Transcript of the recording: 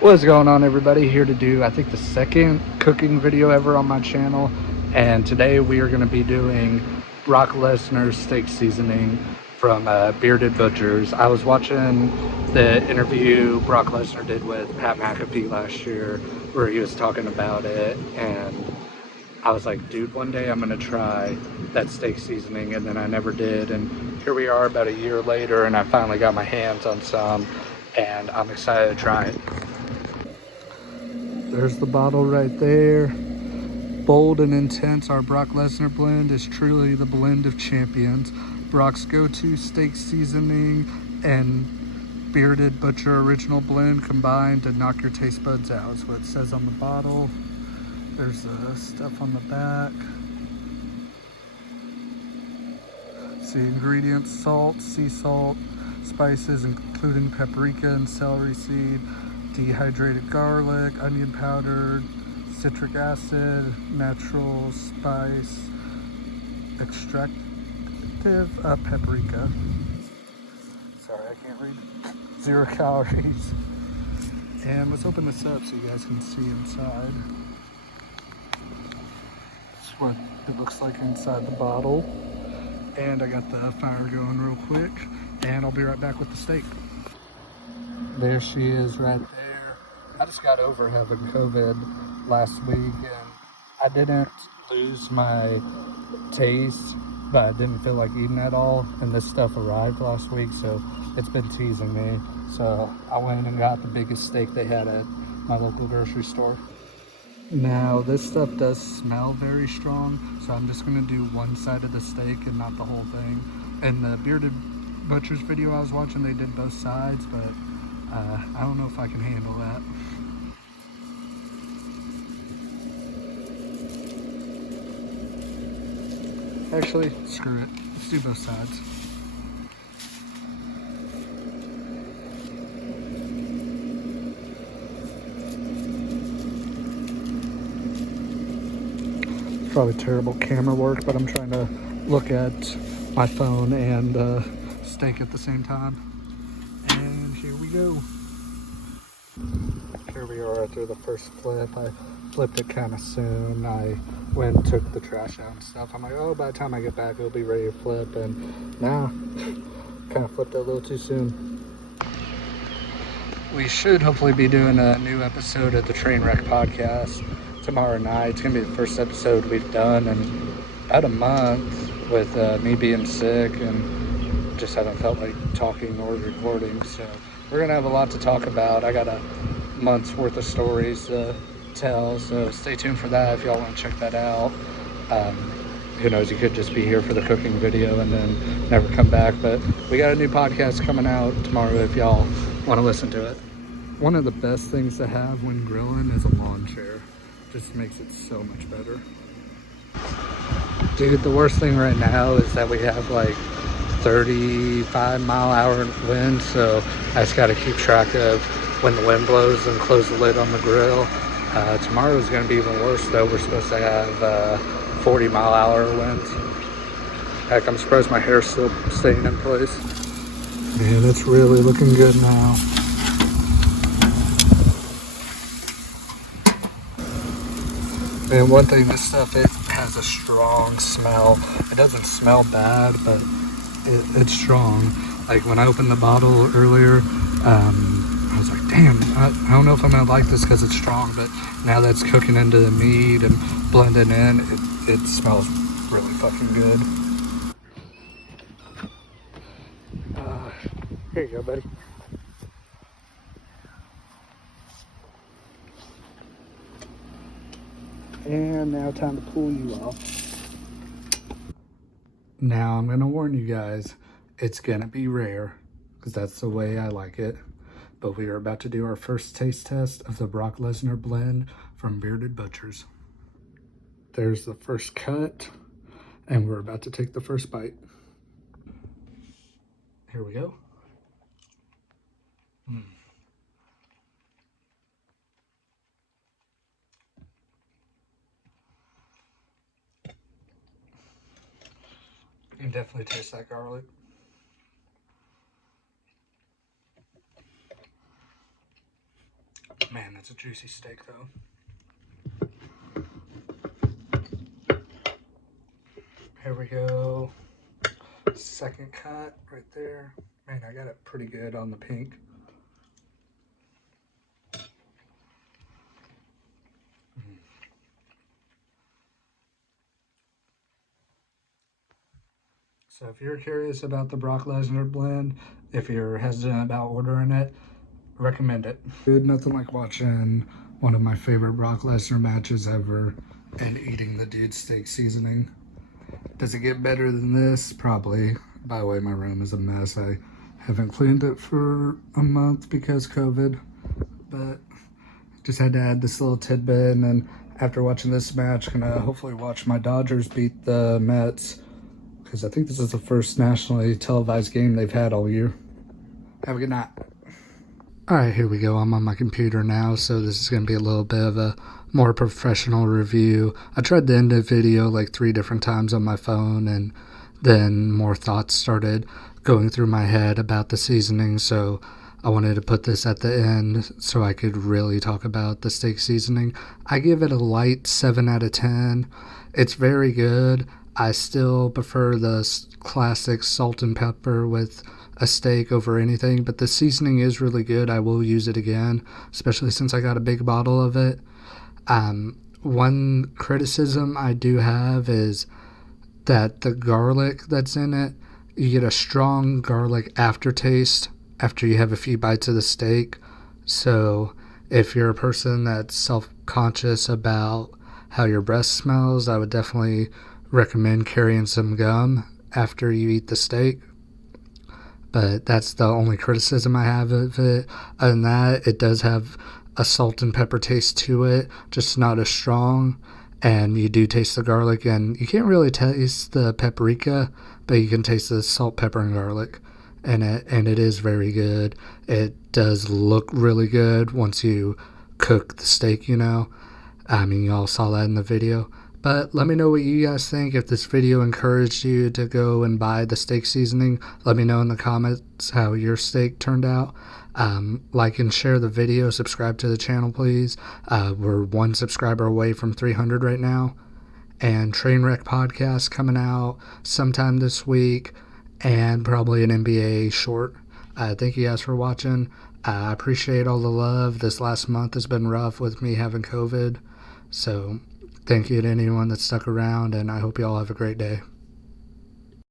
What's going on, everybody? Here to do, I think, the second cooking video ever on my channel. And today we are going to be doing Brock Lesnar's steak seasoning from Bearded Butchers. I was watching the interview Brock Lesnar did with Pat McAfee last year where he was talking about it. And I was like, dude, one day I'm going to try that steak seasoning. And then I never did. And here we are about a year later, and I finally got my hands on some. And I'm excited to try it. There's the bottle right there. Bold and intense, our Brock Lesnar blend is truly the blend of champions. Brock's go-to steak seasoning and Bearded Butcher original blend combined to knock your taste buds out. That's what it says on the bottle. There's stuff on the back. See ingredients: salt, sea salt, spices including paprika and celery seed, dehydrated garlic, onion powder, citric acid, natural spice, extractive paprika. Sorry, I can't read. 0 calories. And let's open this up so you guys can see inside. That's what it looks like inside the bottle. And I got the fire going real quick, and I'll be right back with the steak. There she is right there. I just got over having COVID last week, and I didn't lose my taste, but I didn't feel like eating at all. And this stuff arrived last week, so it's been teasing me. So I went and got the biggest steak they had at my local grocery store. Now, this stuff does smell very strong, so I'm just going to do one side of the steak and not the whole thing. In the Bearded Butchers video I was watching, they did both sides, but I don't know if I can handle that. Actually, screw it. Let's do both sides. It's probably terrible camera work, but I'm trying to look at my phone and steak at the same time. And here we go. Here we are after the first flip. I flipped it kind of soon. I went and took the trash out and stuff. I'm like, oh, by the time I get back, it'll be ready to flip. And now, kind of flipped it a little too soon. We should hopefully be doing a new episode of the Trainwreck Podcast tomorrow night. It's going to be the first episode we've done in about a month with me being sick and just haven't felt like talking or recording. So we're going to have a lot to talk about. I got a month's worth of stories to tell, so stay tuned for that if y'all want to check that out. Who knows, you could just be here for the cooking video and then never come back, but we got a new podcast coming out tomorrow if y'all want to listen to it. One of the best things to have when grilling is a lawn chair. Just makes it so much better. Dude, the worst thing right now is that we have like 35-mile-an-hour wind, so I just got to keep track of when the wind blows and close the lid on the grill. Tomorrow is going to be even worse, though. We're supposed to have 40-mile-an-hour winds. Heck, I'm surprised my hair's still staying in place. Man, it's really looking good now. And one thing, this stuff, it has a strong smell. It doesn't smell bad, but it's strong. Like when I opened the bottle earlier, I was like, damn, I don't know if I'm gonna like this because it's strong, but now that's cooking into the meat and blending in, it smells really fucking good. Here you go, buddy. And now time to pull you off. Now I'm gonna warn you guys, it's gonna be rare, because that's the way I like it. But we are about to do our first taste test of the Brock Lesnar Blend from Bearded Butchers. There's the first cut, and we're about to take the first bite. Here we go. You can definitely taste that garlic. Man, that's a juicy steak though. Here we go. Second cut right there. Man, I got it pretty good on the pink. So if you're curious about the Brock Lesnar blend, if you're hesitant about ordering it, recommend it. Dude, nothing like watching one of my favorite Brock Lesnar matches ever and eating the dude's steak seasoning. Does it get better than this? Probably. By the way, my room is a mess. I haven't cleaned it for a month because COVID, but just had to add this little tidbit. And then after watching this match, gonna hopefully watch my Dodgers beat the Mets, because I think this is the first nationally televised game they've had all year. Have a good night. Alright, here we go. I'm on my computer now, so this is going to be a little bit of a more professional review. I tried to end the video like 3 different times on my phone, and then more thoughts started going through my head about the seasoning, so I wanted to put this at the end so I could really talk about the steak seasoning. I give it a light 7 out of 10. It's very good. I still prefer the classic salt and pepper with a steak over anything, but the seasoning is really good. I will use it again, especially since I got a big bottle of it. One criticism I do have is that the garlic that's in it, you get a strong garlic aftertaste after you have a few bites of the steak. So if you're a person that's self-conscious about how your breath smells, I would definitely recommend carrying some gum after you eat the steak. But that's the only criticism I have of it. Other than that, it does have a salt and pepper taste to it, just not as strong. And you do taste the garlic, and you can't really taste the paprika, but you can taste the salt, pepper, and garlic in it, and it is very good. It does look really good once you cook the steak, you know. I mean, y'all saw that in the video. But let me know what you guys think. If this video encouraged you to go and buy the steak seasoning, let me know in the comments how your steak turned out. Like and share the video. Subscribe to the channel, please. We're 1 subscriber away from 300 right now. And Trainwreck Podcast coming out sometime this week. And probably an NBA short. Thank you guys for watching. I appreciate all the love. This last month has been rough with me having COVID. So thank you to anyone that stuck around, and I hope you all have a great day.